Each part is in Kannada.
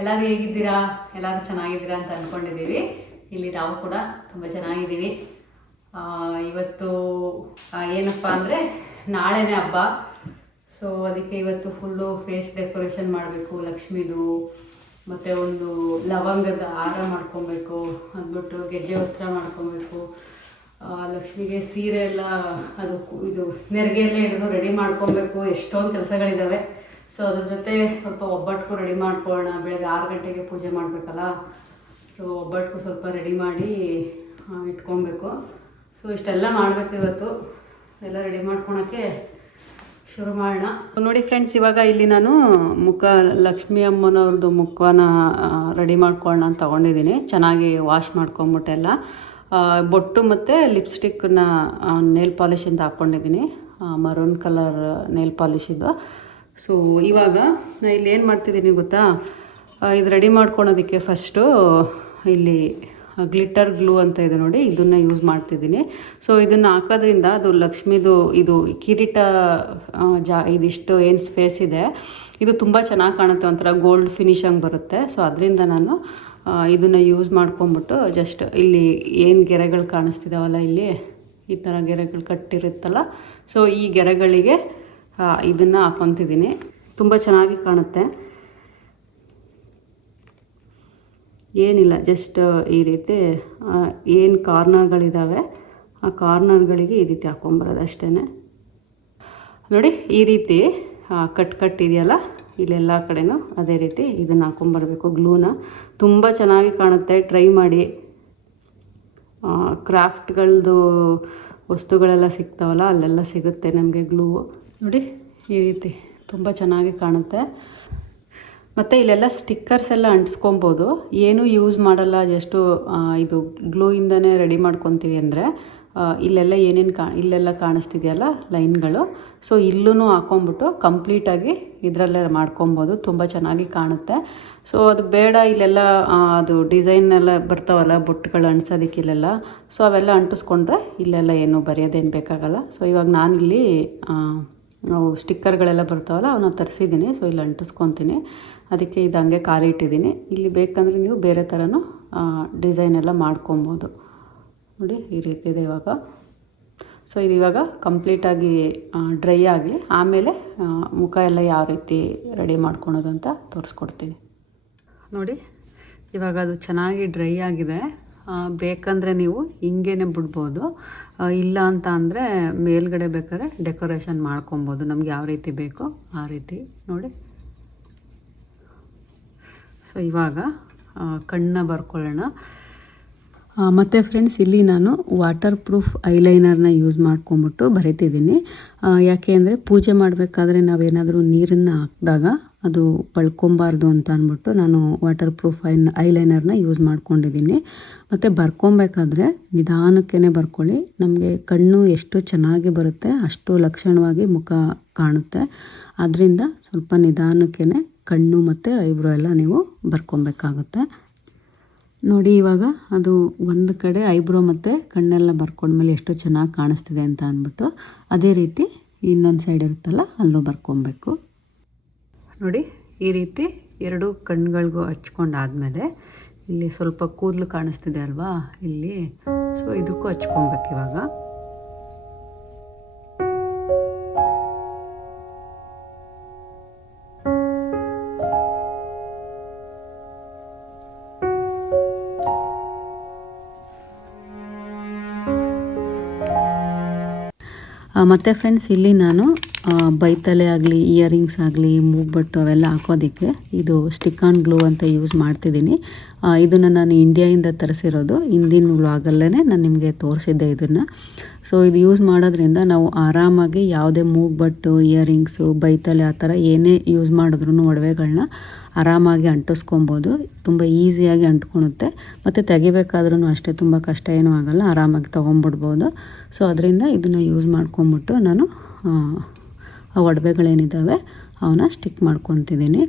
ಎಲ್ಲರೂ ಹೇಗಿದ್ದೀರಾ? ಎಲ್ಲರೂ ಚೆನ್ನಾಗಿದ್ದೀರಾ ಅಂತ ಅಂದ್ಕೊಂಡಿದ್ದೀವಿ ಇಲ್ಲಿ ನಾವು ಕೂಡ ತುಂಬ ಚೆನ್ನಾಗಿದ್ದೀವಿ. ಇವತ್ತು ಏನಪ್ಪ ಅಂದರೆ ನಾಳೆನೇ ಹಬ್ಬ. ಸೊ ಅದಕ್ಕೆ ಇವತ್ತು ಫುಲ್ಲು ಫೇಸ್ ಡೆಕೋರೇಷನ್ ಮಾಡಬೇಕು, ಲಕ್ಷ್ಮಿದು, ಮತ್ತು ಒಂದು ಲವಂಗದ ಹಾರ ಮಾಡ್ಕೊಬೇಕು, ಅಂದ್ಬಿಟ್ಟು ಗೆಜ್ಜೆ ವಸ್ತ್ರ ಮಾಡ್ಕೊಬೇಕು. ಲಕ್ಷ್ಮಿಗೆ ಸೀರೆ ಎಲ್ಲ ಅದು ಇದು ನೆರಿಗೆಯಲ್ಲೇ ಹಿಡಿದು ರೆಡಿ ಮಾಡ್ಕೊಬೇಕು. ಎಷ್ಟೊಂದು ಕೆಲಸಗಳಿದ್ದಾವೆ ಸೊ ಅದ್ರ ಜೊತೆ ಸ್ವಲ್ಪ ಒಬ್ಬಟ್ಟಿಗೂ ರೆಡಿ ಮಾಡ್ಕೊಳ್ಳೋಣ. ಬೆಳಗ್ಗೆ ಆರು ಗಂಟೆಗೆ ಪೂಜೆ ಮಾಡಬೇಕಲ್ಲ? ಸೊ ಒಬ್ಬಟ್ಟಿಗೂ ಸ್ವಲ್ಪ ರೆಡಿ ಮಾಡಿ ಇಟ್ಕೊಬೇಕು. ಸೊ ಇಷ್ಟೆಲ್ಲ ಮಾಡಬೇಕು ಇವತ್ತು. ಎಲ್ಲ ರೆಡಿ ಮಾಡ್ಕೊಳಕ್ಕೆ ಶುರು ಮಾಡೋಣ. ನೋಡಿ ಫ್ರೆಂಡ್ಸ್ ಇವಾಗ ಇಲ್ಲಿ ನಾನು ಮುಖ ಲಕ್ಷ್ಮೀ ಅಮ್ಮನವ್ರದ್ದು ಮುಖನ ರೆಡಿ ಮಾಡ್ಕೊಳ್ಳೋಣ ಅಂತ ತೊಗೊಂಡಿದ್ದೀನಿ. ಚೆನ್ನಾಗಿ ವಾಶ್ ಮಾಡ್ಕೊಂಬಿಟ್ಟೆಲ್ಲ ಬೊಟ್ಟು ಮತ್ತು ಲಿಪ್ಸ್ಟಿಕ್ಕನ್ನ ನೇಲ್ ಪಾಲಿಶಿಂದ ಹಾಕ್ಕೊಂಡಿದ್ದೀನಿ ಮರೂನ್ ಕಲರ್ ನೇಲ್ ಪಾಲಿಶಿದ್ದು ಸೊ ಇವಾಗ ನಾ ಇಲ್ಲಿ ಏನು ಮಾಡ್ತಿದ್ದೀನಿ ಗೊತ್ತಾ? ಇದು ರೆಡಿ ಮಾಡ್ಕೊಳೋದಕ್ಕೆ ಫಸ್ಟು ಇಲ್ಲಿ ಗ್ಲಿಟರ್ ಗ್ಲೂ ಅಂತ ಇದೆ ನೋಡಿ, ಇದನ್ನು ಯೂಸ್ ಮಾಡ್ತಿದ್ದೀನಿ. ಸೊ ಇದನ್ನು ಹಾಕೋದ್ರಿಂದ ಅದು ಲಕ್ಷ್ಮಿದು ಇದು ಕಿರೀಟ ಜಾ, ಇದಿಷ್ಟು ಏನು ಸ್ಪೇಸ್ ಇದೆ, ಇದು ತುಂಬ ಚೆನ್ನಾಗಿ ಕಾಣುತ್ತೆ, ಒಂಥರ ಗೋಲ್ಡ್ ಫಿನಿಶಂಗ್ ಬರುತ್ತೆ. ಸೊ ಅದರಿಂದ ನಾನು ಇದನ್ನು ಯೂಸ್ ಮಾಡ್ಕೊಂಬಿಟ್ಟು ಜಸ್ಟ್ ಇಲ್ಲಿ ಏನು ಗೆರೆಗಳು ಕಾಣಿಸ್ತಿದಾವಲ್ಲ ಇಲ್ಲಿ, ಈ ಥರ ಗೆರೆಗಳು ಕಟ್ಟಿರುತ್ತಲ್ಲ ಸೊ ಈ ಗೆರೆಗಳಿಗೆ ಇದನ್ನು ಹಾಕೊತಿದ್ದೀನಿ ತುಂಬ ಚೆನ್ನಾಗಿ ಕಾಣುತ್ತೆ. ಏನಿಲ್ಲ ಜಸ್ಟ್ ಈ ರೀತಿ ಏನು ಕಾರ್ನರ್ಗಳಿದ್ದಾವೆ ಆ ಕಾರ್ನರ್ಗಳಿಗೆ ಈ ರೀತಿ ಹಾಕೊಂಬರೋದು ಅಷ್ಟೇ ನೋಡಿ, ಈ ರೀತಿ ಕಟ್ ಕಟ್ ಇದೆಯಲ್ಲ, ಇಲ್ಲೆಲ್ಲ ಕಡೆನೂ ಅದೇ ರೀತಿ ಇದನ್ನು ಹಾಕ್ಕೊಂಬರ್ಬೇಕು ಗ್ಲೂನ. ತುಂಬ ಚೆನ್ನಾಗಿ ಕಾಣುತ್ತೆ, ಟ್ರೈ ಮಾಡಿ. ಕ್ರಾಫ್ಟ್ಗಳದ್ದು ವಸ್ತುಗಳೆಲ್ಲ ಸಿಗ್ತಾವಲ್ಲ, ಅಲ್ಲೆಲ್ಲ ಸಿಗುತ್ತೆ ನಮಗೆ ಗ್ಲೂ. ನೋಡಿ, ಈ ರೀತಿ ತುಂಬ ಚೆನ್ನಾಗಿ ಕಾಣುತ್ತೆ. ಮತ್ತು ಇಲ್ಲೆಲ್ಲ ಸ್ಟಿಕ್ಕರ್ಸ್ ಎಲ್ಲ ಅಂಟಿಸ್ಕೊಬೋದು. ಏನೂ ಯೂಸ್ ಮಾಡಲ್ಲ ಜಸ್ಟು ಇದು ಗ್ಲೂಯಿಂದನೇ ರೆಡಿ ಮಾಡ್ಕೊತೀವಿ ಅಂದರೆ ಇಲ್ಲೆಲ್ಲ ಏನೇನು ಕಾ, ಇಲ್ಲೆಲ್ಲ ಕಾಣಿಸ್ತಿದೆಯಲ್ಲ ಲೈನ್ಗಳು ಸೊ ಇಲ್ಲೂ ಹಾಕ್ಕೊಂಬಿಟ್ಟು ಕಂಪ್ಲೀಟಾಗಿ ಇದರಲ್ಲೇ ಮಾಡ್ಕೊಬೋದು. ತುಂಬ ಚೆನ್ನಾಗಿ ಕಾಣುತ್ತೆ. ಸೊ ಅದು ಬೇಡ, ಇಲ್ಲೆಲ್ಲ ಅದು ಡಿಸೈನ್ ಎಲ್ಲ ಬರ್ತಾವಲ್ಲ, ಬೊಟ್ಟುಗಳು ಅಂಟಿಸೋದಕ್ಕೆ ಇಲ್ಲೆಲ್ಲ ಸೊ ಅವೆಲ್ಲ ಅಂಟಿಸ್ಕೊಂಡ್ರೆ ಇಲ್ಲೆಲ್ಲ ಏನು ಬರೆಯೋದೇನು ಬೇಕಾಗಲ್ಲ. ಸೊ ಇವಾಗ ನಾನಿಲ್ಲಿ ಸ್ಟಿಕ್ಕರ್ಗಳೆಲ್ಲ ಬರ್ತಾವಲ್ಲ ಅವನ್ನ ತರಿಸಿದ್ದೀನಿ. ಸೊ, ಇಲ್ಲಿ ಅಂಟಿಸ್ಕೊತೀನಿ. ಅದಕ್ಕೆ ಇದು ಹಂಗೆ ಖಾಲಿ ಇಟ್ಟಿದ್ದೀನಿ ಇಲ್ಲಿ ಬೇಕಂದರೆ ನೀವು ಬೇರೆ ಥರನೂ ಡಿಸೈನ್ ಎಲ್ಲ ಮಾಡ್ಕೊಬೋದು. ನೋಡಿ, ಈ ರೀತಿ ಇದೆ ಇವಾಗ. ಸೊ, ಇದು ಇವಾಗ ಕಂಪ್ಲೀಟಾಗಿ ಡ್ರೈ ಆಗಲಿ. ಆಮೇಲೆ ಮುಖ ಎಲ್ಲ ಯಾವ ರೀತಿ ರೆಡಿ ಮಾಡ್ಕೊಳೋದು ಅಂತ ತೋರಿಸ್ಕೊಡ್ತೀನಿ. ನೋಡಿ, ಇವಾಗ ಅದು ಚೆನ್ನಾಗಿ ಡ್ರೈ ಆಗಿದೆ. ಬೇಕಂದರೆ ನೀವು ಹಿಂಗೇನೆ ಬಿಡ್ಬೋದು. ಇಲ್ಲ ಅಂತ ಅಂದರೆ ಮೇಲ್ಗಡೆ ಬೇಕಾದ್ರೆ ಡೆಕೋರೇಷನ್ ಮಾಡ್ಕೊಬೋದು. ನಮ್ಗೆ ಯಾವ ರೀತಿ ಬೇಕೋ ಆ ರೀತಿ ನೋಡಿ. ಸೊ ಇವಾಗ ಕಣ್ಣ ಬರ್ಕೊಳ್ಳೋಣ. ಮತ್ತು ಫ್ರೆಂಡ್ಸ್ ಇಲ್ಲಿ ನಾನು ವಾಟರ್ ಪ್ರೂಫ್ ಐಲೈನರ್ನ ಯೂಸ್ ಮಾಡ್ಕೊಂಬಿಟ್ಟು ಬರಿತಿದ್ದೀನಿ. ಯಾಕೆ ಅಂದರೆ ಪೂಜೆ ಮಾಡಬೇಕಾದ್ರೆ ನಾವೇನಾದರೂ ನೀರನ್ನು ಹಾಕಿದಾಗ ಅದು ಪಳ್ಕೊಬಾರ್ದು ಅಂತ ಅಂದ್ಬಿಟ್ಟು ನಾನು ವಾಟರ್ ಪ್ರೂಫ್ ಐನ್ ಐಲೈನರ್ನ ಯೂಸ್ ಮಾಡ್ಕೊಂಡಿದ್ದೀನಿ. ಮತ್ತು ಬರ್ಕೊಬೇಕಾದ್ರೆ ನಿಧಾನಕ್ಕೇ ಬರ್ಕೊಳ್ಳಿ. ನಮಗೆ ಕಣ್ಣು ಎಷ್ಟು ಚೆನ್ನಾಗಿ ಬರುತ್ತೆ ಅಷ್ಟು ಲಕ್ಷಣವಾಗಿ ಮುಖ ಕಾಣುತ್ತೆ. ಅದರಿಂದ ಸ್ವಲ್ಪ ನಿಧಾನಕ್ಕೇ ಕಣ್ಣು ಮತ್ತು ಐಬ್ರೋ ಎಲ್ಲ ನೀವು ಬರ್ಕೊಬೇಕಾಗುತ್ತೆ. ನೋಡಿ, ಇವಾಗ ಅದು ಒಂದು ಕಡೆ ಐಬ್ರೋ ಮತ್ತು ಕಣ್ಣೆಲ್ಲ ಬರ್ಕೊಂಡ್ಮೇಲೆ ಎಷ್ಟು ಚೆನ್ನಾಗಿ ಕಾಣಿಸ್ತಿದೆ ಅಂತ ಅಂದ್ಬಿಟ್ಟು ಅದೇ ರೀತಿ ಇನ್ನೊಂದು ಸೈಡ್ ಇರುತ್ತಲ್ಲ, ಅಲ್ಲೂ ಬರ್ಕೊಬೇಕು. ನೋಡಿ, ಈ ರೀತಿ ಎರಡು ಕಣ್ಗಳಿಗೂ ಹಚ್ಕೊಂಡಾದ್ಮೇಲೆ ಇಲ್ಲಿ ಸ್ವಲ್ಪ ಕೂದಲು ಕಾಣಿಸ್ತಿದೆ ಅಲ್ವಾ? ಇಲ್ಲಿ ಸೊ ಇದಕ್ಕೂ ಹಚ್ಕೊಬೇಕು ಇವಾಗ. ಮತ್ತು ಫ್ರೆಂಡ್ಸ್ ಇಲ್ಲಿ ನಾನು ಬೈತಲೆ ಆಗಲಿ ಇಯರಿಂಗ್ಸ್ ಆಗಲಿ, ಮೂಗ್ಬಟ್ಟು ಅವೆಲ್ಲ ಹಾಕೋದಕ್ಕೆ ಇದು ಸ್ಟಿಕ್ ಆನ್ ಗ್ಲೂ ಅಂತ ಯೂಸ್ ಮಾಡ್ತಿದ್ದೀನಿ. ಇದನ್ನು ನಾನು ಇಂಡಿಯಾಯಿಂದ ತರಿಸಿರೋದು. ಹಿಂದಿನ ವ್ಲಾಗಲ್ಲೇ ನಾನು ನಿಮಗೆ ತೋರಿಸಿದ್ದೆ ಇದನ್ನು. ಸೊ ಇದು ಯೂಸ್ ಮಾಡೋದ್ರಿಂದ ನಾವು ಆರಾಮಾಗಿ ಯಾವುದೇ ಮೂಗ್ಬಟ್ಟು ಇಯರಿಂಗ್ಸು ಬೈತಲೆ ಆ ಥರ ಏನೇ ಯೂಸ್ ಮಾಡಿದ್ರು ಒಡವೆಗಳನ್ನ ಆರಾಮಾಗಿ ಅಂಟಿಸ್ಕೊಬೋದು. ತುಂಬ ಈಸಿಯಾಗಿ ಅಂಟ್ಕೊಳುತ್ತೆ. ಮತ್ತು ತೆಗಿಬೇಕಾದ್ರೂ ಅಷ್ಟೇ ತುಂಬ ಕಷ್ಟ ಏನೂ ಆಗಲ್ಲ. ಆರಾಮಾಗಿ ತೊಗೊಂಬಿಡ್ಬೋದು. ಸೊ ಅದರಿಂದ ಇದನ್ನು ಯೂಸ್ ಮಾಡ್ಕೊಂಬಿಟ್ಟು ನಾನು ಆ, ಒಡವೆಗಳೇನಿದ್ದಾವೆ ಅವನ್ನ ಸ್ಟಿಕ್ ಮಾಡ್ಕೊತಿದ್ದೀನಿ.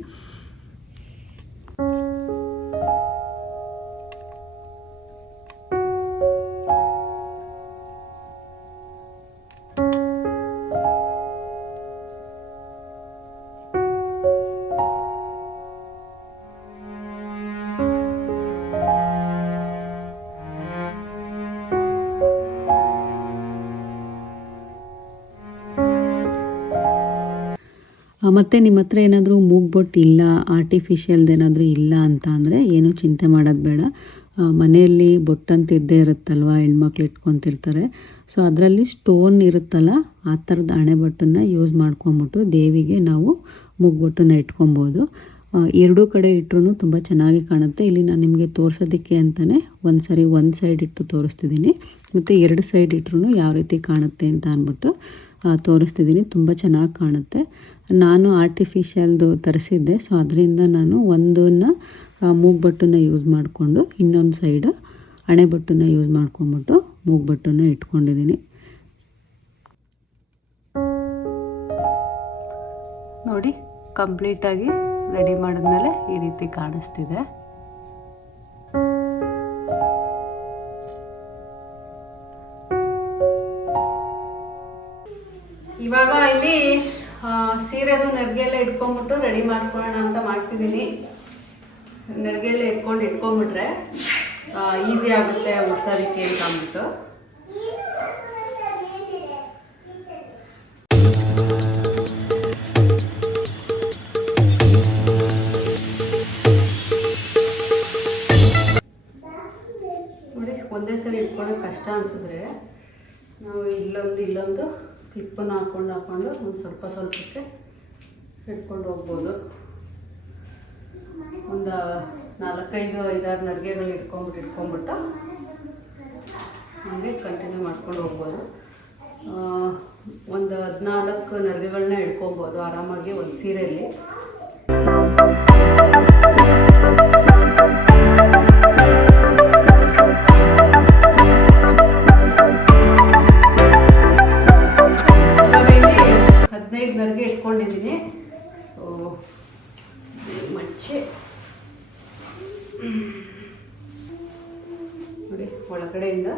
ಮತ್ತು ನಿಮ್ಮ ಹತ್ರ ಏನಾದರೂ ಮೂಗ್ಬೊಟ್ಟು ಇಲ್ಲ ಆರ್ಟಿಫಿಷಿಯಲ್ದು ಏನಾದರೂ ಇಲ್ಲ ಅಂತ ಅಂದರೆ ಏನೂ ಚಿಂತೆ ಮಾಡೋದು ಬೇಡ. ಮನೆಯಲ್ಲಿ ಬೊಟ್ಟಂತ ಇದ್ದೇ ಇರುತ್ತಲ್ವ, ಹೆಣ್ಮಕ್ಳು ಇಟ್ಕೊತಿರ್ತಾರೆ. ಸೊ ಅದರಲ್ಲಿ ಸ್ಟೋನ್ ಇರುತ್ತಲ್ಲ, ಆ ಥರದ ಹಣೆಬಟ್ಟನ್ನು ಯೂಸ್ ಮಾಡ್ಕೊಂಬಿಟ್ಟು ದೇವಿಗೆ ನಾವು ಮೂಗ್ಬೊಟ್ಟನ್ನು ಇಟ್ಕೊಬೋದು. ಎರಡೂ ಕಡೆ ಇಟ್ಟರು ತುಂಬ ಚೆನ್ನಾಗಿ ಕಾಣುತ್ತೆ. ಇಲ್ಲಿ ನಾನು ನಿಮಗೆ ತೋರಿಸೋದಕ್ಕೆ ಅಂತಲೇ ಒಂದು ಸರಿ ಒಂದು ಸೈಡ್ ಇಟ್ಟು ತೋರಿಸ್ತಿದ್ದೀನಿ ಮತ್ತು ಎರಡು ಸೈಡ್ ಇಟ್ಟರು ಯಾವ ರೀತಿ ಕಾಣುತ್ತೆ ಅಂತ ಅಂದ್ಬಿಟ್ಟು ತೋರಿಸ್ತಿದ್ದೀನಿ ತುಂಬ ಚೆನ್ನಾಗಿ ಕಾಣುತ್ತೆ. ನಾನು ಆರ್ಟಿಫಿಷಿಯಲ್ದು ತರಿಸಿದ್ದೆ. ಸೊ ಅದರಿಂದ ನಾನು ಒಂದನ್ನು ಮೂಗ್ಬಟ್ಟನ್ನು ಯೂಸ್ ಮಾಡಿಕೊಂಡು ಇನ್ನೊಂದು ಸೈಡ್ ಹಣೆಬಟ್ಟನ್ನು ಯೂಸ್ ಮಾಡ್ಕೊಂಬಿಟ್ಟು ಮೂಗ್ಬಟ್ಟನ್ನು ಇಟ್ಕೊಂಡಿದ್ದೀನಿ ನೋಡಿ ಕಂಪ್ಲೀಟಾಗಿ ರೆಡಿ ಮಾಡಿದ್ಮೇಲೆ ಈ ರೀತಿ ಕಾಣಿಸ್ತಿದೆ. ಇವಾಗ ಇಲ್ಲಿ ಸೀರೆದು ನೆರಿಗೆ ಎಲ್ಲ ಇಟ್ಕೊಂಡ್ಬಿಟ್ಟು ರೆಡಿ ಮಾಡ್ಕೊಳ್ಳೋಣ ಅಂತ ಮಾಡ್ತಿದ್ದೀನಿ. ನೆರಿಗೆ ಎಲ್ಲ ಇಟ್ಕೊಂಡು ಇಟ್ಕೊಂಡ್ಬಿಟ್ರೆ ಈಸಿ ಆಗುತ್ತೆ ಉಡ್ಸೋದಕ್ಕೆ ಅಂತ ಅಂದ್ಬಿಟ್ಟು. ಕಷ್ಟ ಅನಿಸಿದ್ರೆ ನಾವು ಇಲ್ಲೊಂದು ಇಲ್ಲೊಂದು ಕ್ಲಿಪ್ಪನ್ನು ಹಾಕ್ಕೊಂಡು ಹಾಕ್ಕೊಂಡು ಒಂದು ಸ್ವಲ್ಪ ಸ್ವಲ್ಪಕ್ಕೆ ಇಟ್ಕೊಂಡು ಹೋಗ್ಬೋದು. ಒಂದು ನಾಲ್ಕೈದು, ಐದಾರು ನಡಿಗೆಗಳು ಇಟ್ಕೊಂಬಿಟ್ಟು ಇಟ್ಕೊಂಬಿಟ್ಟು ಹಾಗೆ ಕಂಟಿನ್ಯೂ ಮಾಡ್ಕೊಂಡು ಹೋಗ್ಬೋದು. ಒಂದು ಹದಿನಾಲ್ಕು ನರಿಗೆಗಳನ್ನ ಇಟ್ಕೊಬೋದು ಆರಾಮಾಗಿ ಒಂದು ಸೀರೆಯಲ್ಲಿ. ನೋಡಿ ಒಳಗಡೆಯಿಂದ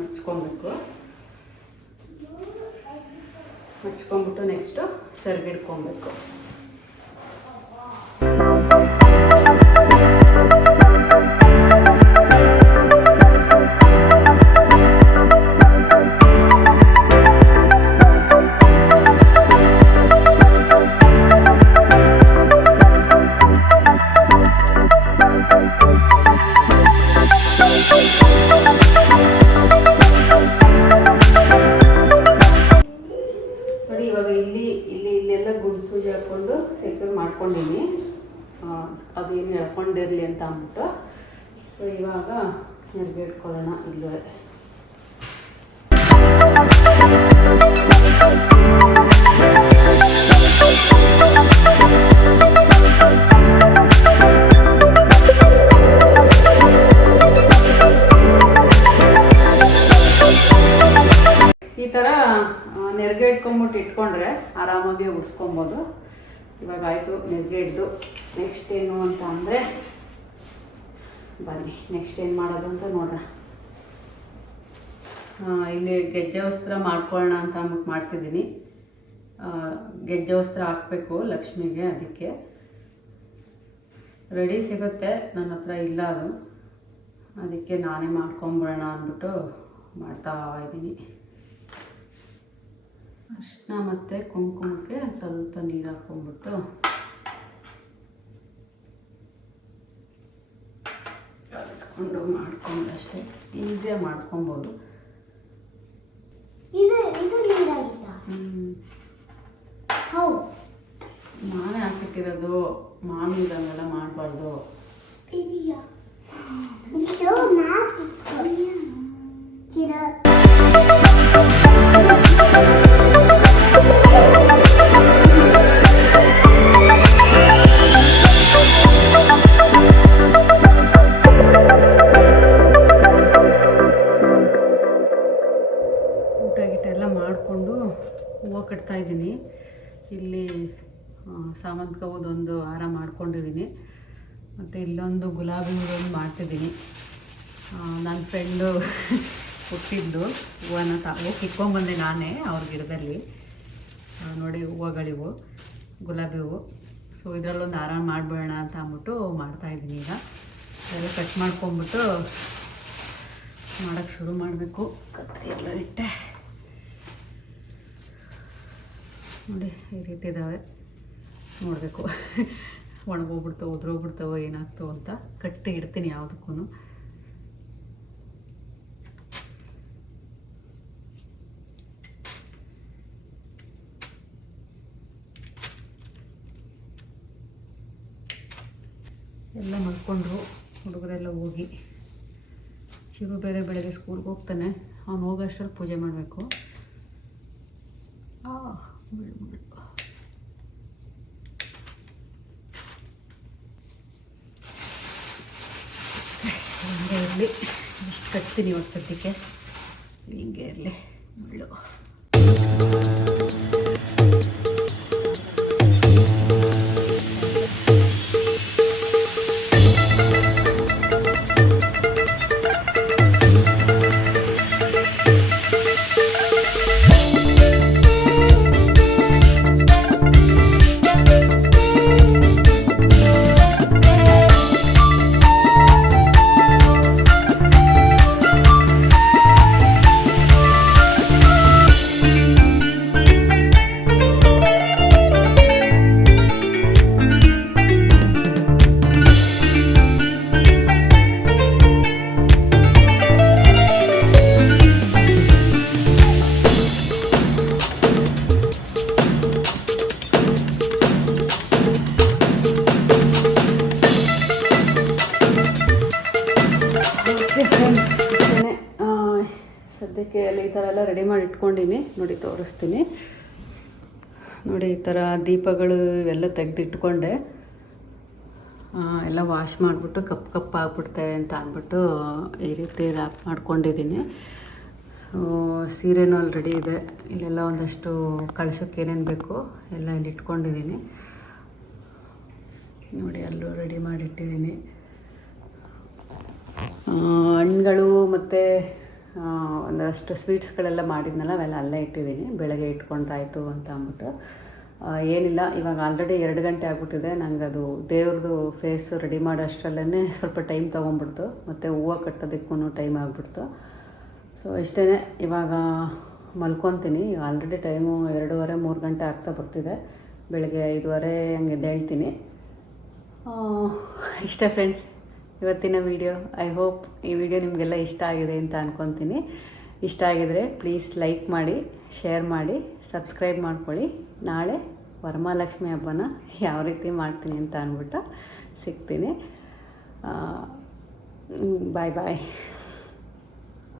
ಹಚ್ಕೊಬೇಕು ಹಚ್ಕೊಂಬಿಟ್ಟು ನೆಕ್ಸ್ಟು ಸೆರ್ಗಿಡ್ಕೊಬೇಕು ಆರಾಮಾಗಿ ಉಡ್ಸ್ಕೊಬೋದು ಇವಾಗ ಆಯಿತು, ನೆರಿಗೆ ಹಿಡ್ದು ನೆಕ್ಸ್ಟ್ ಏನು ಅಂತ ಅಂದರೆ ಬನ್ನಿ ನೆಕ್ಸ್ಟ್ ಏನು ಮಾಡೋದು ಅಂತ ನೋಡೋಣ. ಇಲ್ಲಿ ಗೆಜ್ಜೆ ವಸ್ತ್ರ ಮಾಡ್ಕೊಳ್ಳೋಣ ಅಂತ ಅಂದ್ಬಿಟ್ಟು ಮಾಡ್ತಿದ್ದೀನಿ. ಗೆಜ್ಜೆ ವಸ್ತ್ರ ಹಾಕಬೇಕು ಲಕ್ಷ್ಮಿಗೆ ಅದಕ್ಕೆ. ರೆಡಿ ಸಿಗುತ್ತೆ, ನನ್ನ ಹತ್ರ ಇಲ್ಲ ಅದು. ಅದಕ್ಕೆ ನಾನೇ ಮಾಡ್ಕೊಂಬಿಡೋಣ ಅಂದ್ಬಿಟ್ಟು ಮಾಡ್ತಾ ಇದ್ದೀನಿ. ಅರಿಶಿನ ಮತ್ತು ಕುಂಕುಮಕ್ಕೆ ಸ್ವಲ್ಪ ನೀರು ಹಾಕ್ಕೊಂಬಿಟ್ಟು ಕಲಿಸ್ಕೊಂಡು ಮಾಡ್ಕೊಂಡು ಅಷ್ಟೇ. ಈಸಿಯಾಗಿ ಮಾಡ್ಕೊಬೋದು. ನಾನೇ ಹಾಕಿಟ್ಟಿರೋದು ಮಾಮಿ ಇದಂಗೆಲ್ಲ ಮಾಡಬಾರ್ದು. ಚಿರ ಸಾಮಂತಿಗೆ ಹೂದೊಂದು ಹಾರ ಮಾಡ್ಕೊಂಡಿದ್ದೀನಿ. ಮತ್ತು ಇಲ್ಲೊಂದು ಗುಲಾಬಿ ಹೂವೊಂದು ಮಾಡ್ತಿದ್ದೀನಿ. ನನ್ನ ಫ್ರೆಂಡು ಹುಟ್ಟಿದ್ದು ಹೂವನ್ನ ತ, ಹೂ ನಾನೇ ಅವ್ರ ಗಿಡದಲ್ಲಿ. ನೋಡಿ ಹೂವುಗಳಿವು, ಗುಲಾಬಿ ಹೂವು. ಸೊ ಇದರಲ್ಲೊಂದು ಹಾರ ಮಾಡಬೇಡ ಅಂತ ಅಂದ್ಬಿಟ್ಟು ಮಾಡ್ತಾಯಿದ್ದೀನಿ ಈಗ. ಎಲ್ಲ ಕಟ್ ಮಾಡ್ಕೊಂಬಿಟ್ಟು ಮಾಡೋಕ್ಕೆ ಶುರು ಮಾಡಬೇಕು. ಕತ್ತರಿ ಎಲ್ಲ ಇಟ್ಟೆ. ನೋಡಿ ಈ ರೀತಿ ಇದ್ದಾವೆ ನೋಡಬೇಕು. ಒಣಗೋಗ್ಬಿಡ್ತಾವೆ ಉದ್ರೋಗ್ಬಿಡ್ತಾವೆ ಏನಾಗ್ತಾವ ಅಂತ ಕಟ್ಟಿ ಇಡ್ತೀನಿ ಯಾವುದಕ್ಕೂ ಎಲ್ಲ ಮಲ್ಕೊಂಡ್ರು, ಹುಡುಗರೆಲ್ಲ ಹೋಗಿ. ಶಿವ ಬೇರೆ ಬೆಳಗ್ಗೆ ಸ್ಕೂಲ್ಗೆ ಹೋಗ್ತಾನೆ. ಅವ್ನು ಹೋಗೋಷ್ಟರಲ್ಲಿ ಪೂಜೆ ಮಾಡಬೇಕು. ಹಿಂಗೆ ಇರಲಿ. ಇಷ್ಟು ಕಟ್ತೀನಿ ಒಂದು ಸದ್ಯಕ್ಕೆ. ಹಿಂಗೆ ಇರಲಿ. ಮುಳ್ಳು. ಸದ್ಯಕ್ಕೆ ಅಲ್ಲಿ ಈ ಥರ ಎಲ್ಲ ರೆಡಿ ಮಾಡಿ ಇಟ್ಕೊಂಡಿನಿ. ನೋಡಿ, ತೋರಿಸ್ತೀನಿ. ನೋಡಿ, ಈ ಥರ ದೀಪಗಳು ಇವೆಲ್ಲ ತೆಗೆದಿಟ್ಕೊಂಡೆ. ಎಲ್ಲ ವಾಶ್ ಮಾಡಿಬಿಟ್ಟು ಕಪ್ ಕಪ್ ಆಗ್ಬಿಡ್ತೆ ಅಂತ ಅಂದ್ಬಿಟ್ಟು ಈ ರೀತಿ ರ್ಯಾಪ್ ಮಾಡ್ಕೊಂಡಿದ್ದೀನಿ ಸೊ ಸೀರೆನೂ ಅಲ್ಲಿ ರೆಡಿ ಇದೆ. ಇಲ್ಲೆಲ್ಲ ಒಂದಷ್ಟು ಕಳ್ಸೋಕ್ಕೆ ಏನೇನು ಬೇಕು ಎಲ್ಲ ಇಲ್ಲಿ ಇಟ್ಕೊಂಡಿದ್ದೀನಿ ನೋಡಿ, ಅಲ್ಲೂ ರೆಡಿ ಮಾಡಿಟ್ಟಿದ್ದೀನಿ ಹಣ್ಣುಗಳು ಮತ್ತು ಒಂದಷ್ಟು ಸ್ವೀಟ್ಸ್ಗಳೆಲ್ಲ ಮಾಡಿದ್ನಲ್ಲ, ಅವೆಲ್ಲ ಅಲ್ಲೇ ಇಟ್ಟಿದ್ದೀನಿ. ಬೆಳಗ್ಗೆ ಇಟ್ಕೊಂಡ್ರಾಯ್ತು ಅಂತ ಅಂದ್ಬಿಟ್ಟು. ಏನಿಲ್ಲ, ಇವಾಗ ಆಲ್ರೆಡಿ ಎರಡು ಗಂಟೆ ಆಗ್ಬಿಟ್ಟಿದೆ. ನಂಗೆ ಅದು ದೇವ್ರದ್ದು ಫೇಸ್ ರೆಡಿ ಮಾಡೋ ಅಷ್ಟರಲ್ಲೇ ಸ್ವಲ್ಪ ಟೈಮ್ ತೊಗೊಂಡ್ಬಿಡ್ತು. ಮತ್ತು ಹೂವು ಕಟ್ಟೋದಕ್ಕೂ ಟೈಮ್ ಆಗಿಬಿಡ್ತು. ಸೊ ಇಷ್ಟೇ ಇವಾಗ ಮಲ್ಕೊತೀನಿ. ಆಲ್ರೆಡಿ ಟೈಮು ಎರಡೂವರೆ, ಮೂರು ಗಂಟೆ ಆಗ್ತಾ ಬರ್ತಿದೆ. ಬೆಳಗ್ಗೆ ಐದುವರೆ ಹಂಗೆ ಹೇಳ್ತೀನಿ ಇಷ್ಟೇ ಫ್ರೆಂಡ್ಸ್ ಇವತ್ತಿನ ವಿಡಿಯೋ ಐ ಹೋಪ್ ಈ ವಿಡಿಯೋ ನಿಮಗೆಲ್ಲ ಇಷ್ಟ ಆಗಿದೆ ಅಂತ ಅಂದ್ಕೊತೀನಿ ಇಷ್ಟ ಆಗಿದರೆ ಪ್ಲೀಸ್ ಲೈಕ್ ಮಾಡಿ ಶೇರ್ ಮಾಡಿ ಸಬ್ಸ್ಕ್ರೈಬ್ ಮಾಡ್ಕೊಳ್ಳಿ. ನಾಳೆ ವರಮಹಾಲಕ್ಷ್ಮಿ ಹಬ್ಬನ ಯಾವ ರೀತಿ ಮಾಡ್ತೀನಿ ಅಂತ ಅಂದ್ಬಿಟ್ಟು ಸಿಗ್ತೀನಿ. ಬಾಯ್ ಬಾಯ್